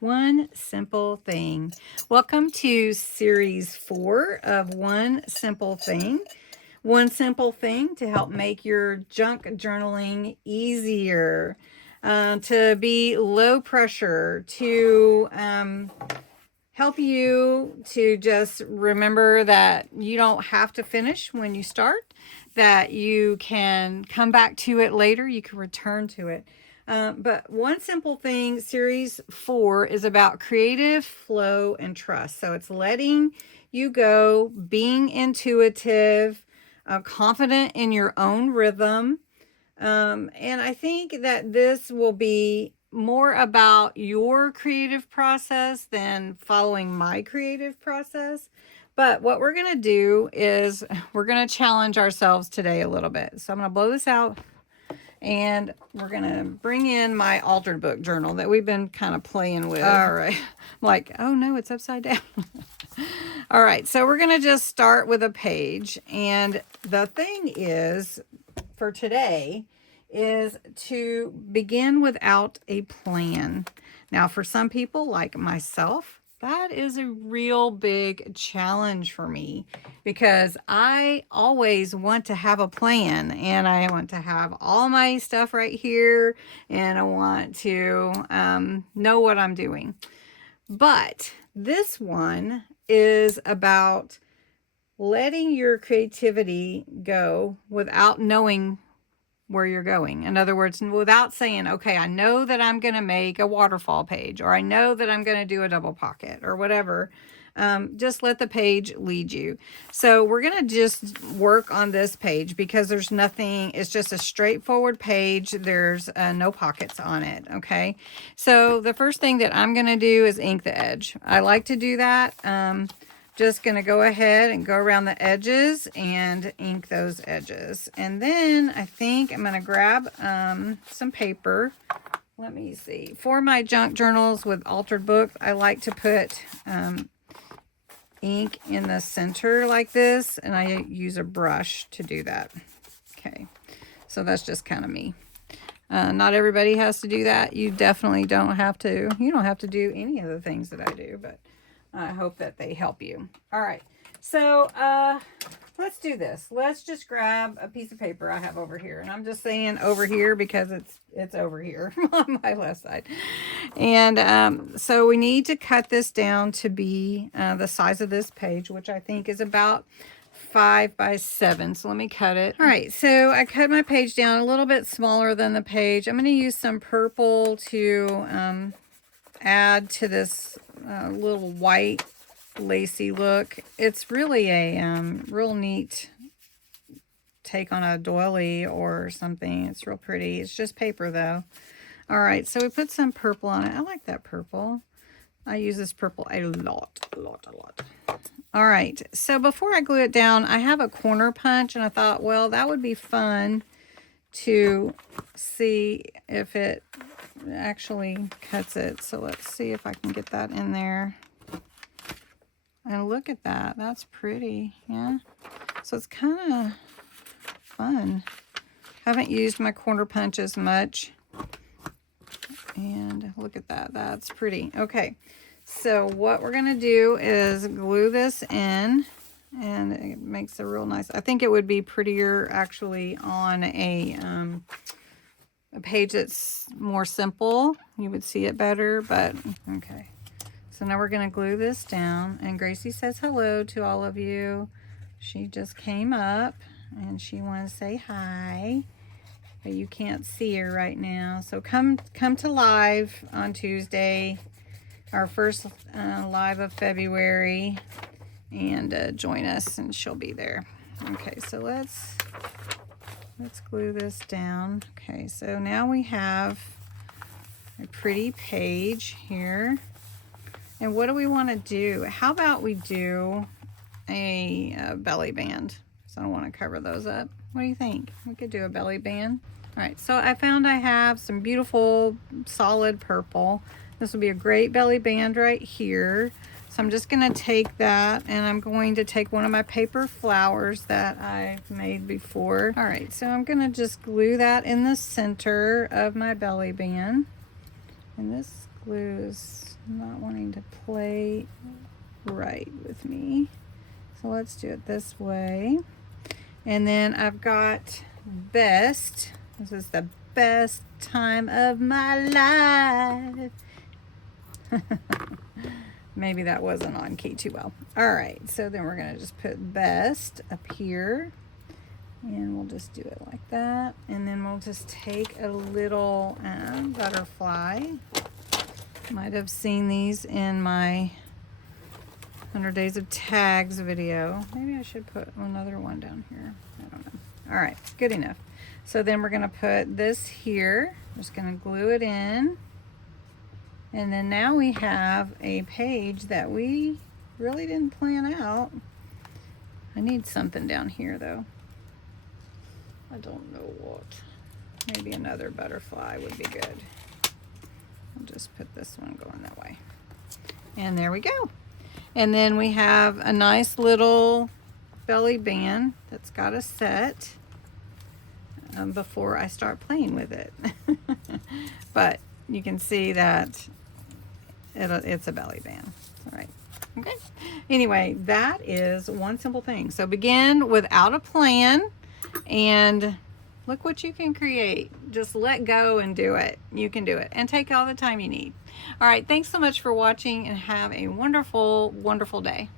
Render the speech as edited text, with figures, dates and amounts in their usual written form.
One simple thing. Welcome to series 4 of One Simple Thing. One simple thing to help make your junk journaling easier, to be low pressure, to help you to just remember that you don't have to finish when you start, that you can come back to it later, you can return to it. But One Simple Thing, series 4, is about creative flow and trust. So it's letting you go, being intuitive, confident in your own rhythm. And I think that this will be more about your creative process than following my creative process. But what we're going to do is we're going to challenge ourselves today a little bit. So I'm going to blow this out and we're going to bring in my altered book journal that we've been kind of playing with. All right. Like, oh no, it's upside down. All right. So we're going to just start with a page. And the thing is, for today, is to begin without a plan. Now, for some people like myself, that is a real big challenge for me because I always want to have a plan and I want to have all my stuff right here and I want to know what I'm doing. But this one is about letting your creativity go without knowing where you're going. In other words, without saying, okay, I know that I'm going to make a waterfall page, or I know that I'm going to do a double pocket or whatever. Just let the page lead you. So we're going to just work on this page because there's nothing, it's just a straightforward page. There's no pockets on it. Okay. So the first thing that I'm going to do is ink the edge. I like to do that. Just going to go ahead and go around the edges and ink those edges. And then I think I'm going to grab some paper. Let me see. For my junk journals with altered books, I like to put ink in the center like this. And I use a brush to do that. Okay. So that's just kind of me. Not everybody has to do that. You definitely don't have to. You don't have to do any of the things that I do, but I hope that they help you. All right. So let's do this. Let's just grab a piece of paper I have over here. And I'm just saying over here because it's over here on my left side. And so we need to cut this down to be the size of this page, which I think is about 5 by 7. So let me cut it. All right. So I cut my page down a little bit smaller than the page. I'm going to use some purple to add to this little white lacy look. It's really a real neat take on a doily or something. It's real pretty. It's just paper though. All right, so we put some purple on it. I like that purple. I use this purple a lot. All right, so before I glue it down, I have a corner punch and I thought, well, that would be fun to see if it actually cuts it. So let's see if I can get that in there. And look at that. That's pretty. Yeah. So it's kind of fun. Haven't used my corner punch as much. And look at that. That's pretty. Okay. So what we're going to do is glue this in. And it makes a real nice. I think it would be prettier actually on a page that's more simple. You would see it better, but okay. So now we're going to glue this down. And Gracie says hello to all of you. She just came up and she wants to say hi, but you can't see her right now. So come to live on Tuesday, our first live of February, and join us, and she'll be there. Okay, so let's glue this down. Okay, so now we have a pretty page here. And what do we want to do? How about we do a belly band? So I don't want to cover those up. What do you think? We could do a belly band. All right, so I found I have some beautiful solid purple. This will be a great belly band right here. So I'm just going to take that and I'm going to take one of my paper flowers that I've made before. All right, so I'm going to just glue that in the center of my belly band. And this glue is not wanting to play right with me. So let's do it this way. And then I've got best. This is the best time of my life. Maybe that wasn't on key too well. All right, so then we're gonna just put best up here, and we'll just do it like that. And then we'll just take a little butterfly. Might have seen these in my 100 Days of Tags video. Maybe I should put another one down here. I don't know. All right, good enough. So then we're gonna put this here. I'm just gonna glue it in. And then now we have a page that we really didn't plan out. I need something down here though. I don't know what. Maybe another butterfly would be good. I'll just put this one going that way. And there we go. And then we have a nice little belly band that's got a set before I start playing with it. But you can see that it's a belly band. All right. Okay. Anyway, that is one simple thing. So begin without a plan and look what you can create. Just let go and do it. You can do it and take all the time you need. All right. Thanks so much for watching and have a wonderful, wonderful day.